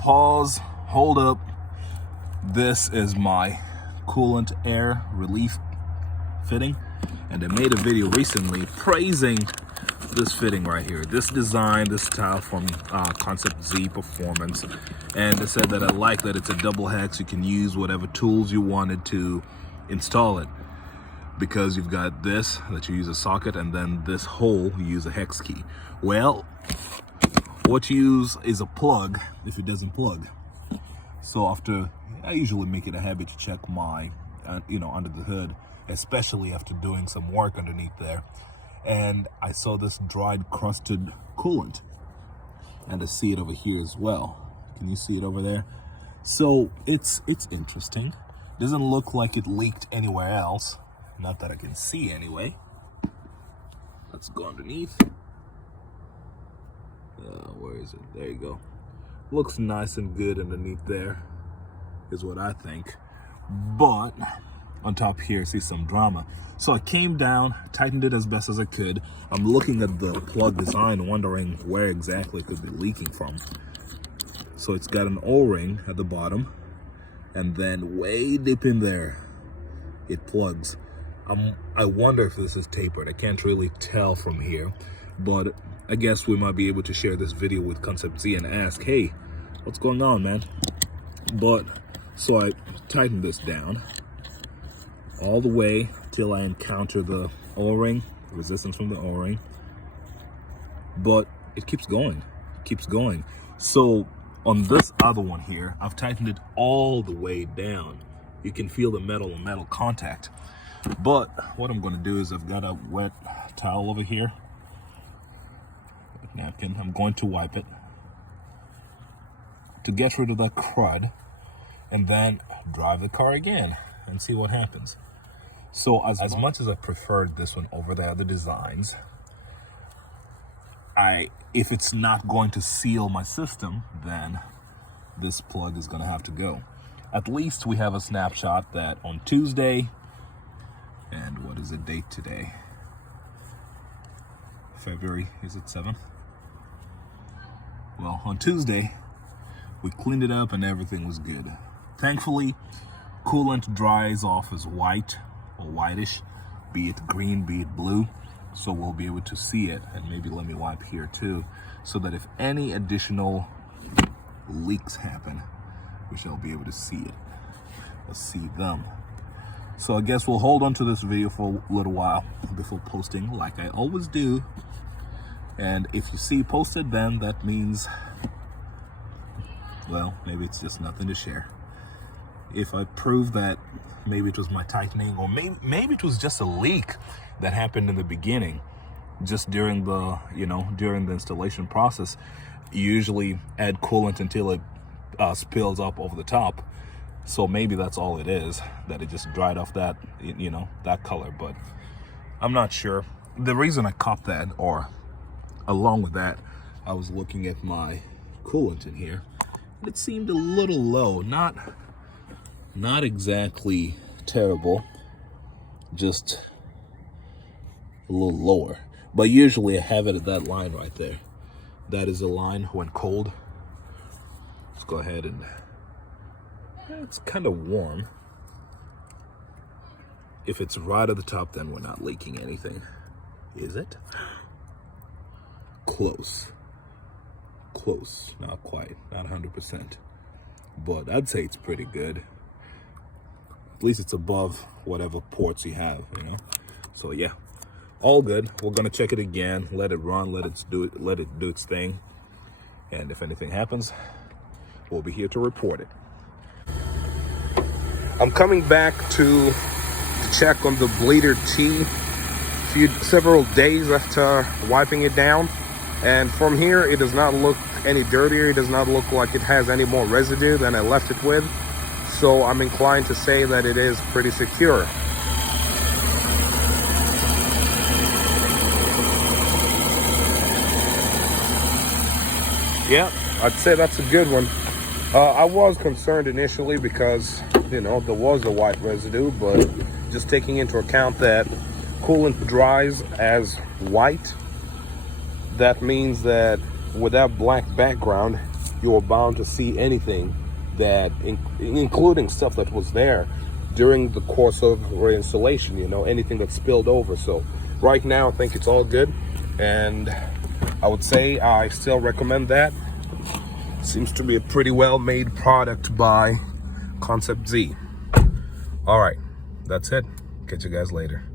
Pause, hold up. This is my coolant air relief fitting, and I made a video recently praising this fitting right here, this design, this style from Concept Z Performance. And they said that I like that it's a double hex. You can use whatever tools you wanted to install it, because you've got this that you use a socket, and then this hole you use a hex key. Well, what you use is a plug if it doesn't plug. So I usually make it a habit to check my under the hood, especially after doing some work underneath there. And I saw this dried crusted coolant, and I see it over here as well. Can you see it over there? So it's interesting. Doesn't look like it leaked anywhere else, not that I can see anyway. Let's go underneath. Where is it? There you go. Looks nice and good underneath there, is what I think. But on top here, see some drama. So I came down, tightened it as best as I could. I'm looking at the plug design, wondering where exactly it could be leaking from. So it's got an O-ring at the bottom, and then way deep in there, it plugs. I wonder if this is tapered. I can't really tell from here, but I guess we might be able to share this video with Concept Z and ask, hey, what's going on, man? But so I tightened this down all the way till I encounter the O-ring, resistance from the O-ring, but it keeps going, So on this other one here, I've tightened it all the way down. You can feel the metal on metal contact. But what I'm going to do is, I've got a wet towel over here, napkin. I'm going to wipe it to get rid of that crud, and then drive the car again and see what happens. So as much as I preferred this one over the other designs, if it's not going to seal my system, then this plug is going to have to go. At least we have a snapshot that on Tuesday, and what is the date today? February, is it 7th? Well, on Tuesday, we cleaned it up and everything was good. Thankfully, coolant dries off as white or whitish, be it green, be it blue, so we'll be able to see it. And maybe let me wipe here too, so that if any additional leaks happen, we shall be able to see it. Let's see them. So I guess we'll hold on to this video for a little while before posting, like I always do. And if you see posted, then that means, well, maybe it's just nothing to share. If I prove that maybe it was my tightening, or maybe it was just a leak that happened in the beginning, just during the during the installation process. You usually add coolant until it spills up over the top. So maybe that's all it is, that it just dried off that that color. But I'm not sure. The reason I caught that, or along with that, I was looking at my coolant in here, and it seemed a little low. Not exactly terrible, just a little lower. But usually I have it at that line right there. That is a line when cold. Let's go ahead and, it's kind of warm. If it's right at the top, then we're not leaking anything. Is it? Close, not quite, not 100%, but I'd say it's pretty good. At least it's above whatever ports you have, So yeah, all good. We're gonna check it again, let it run, let it do its thing, and if anything happens, we'll be here to report it. I'm coming back to check on the bleeder T several days after wiping it down. And from here, it does not look any dirtier. It does not look like it has any more residue than I left it with. So I'm inclined to say that it is pretty secure. Yeah, I'd say that's a good one. I was concerned initially because, there was a white residue, but just taking into account that coolant dries as white, that means that with that black background, you are bound to see anything that, including stuff that was there during the course of reinstallation, you know, anything that spilled over. So right now, I think it's all good. And I would say I still recommend that. Seems to be a pretty well-made product by Concept Z. All right, that's it. Catch you guys later.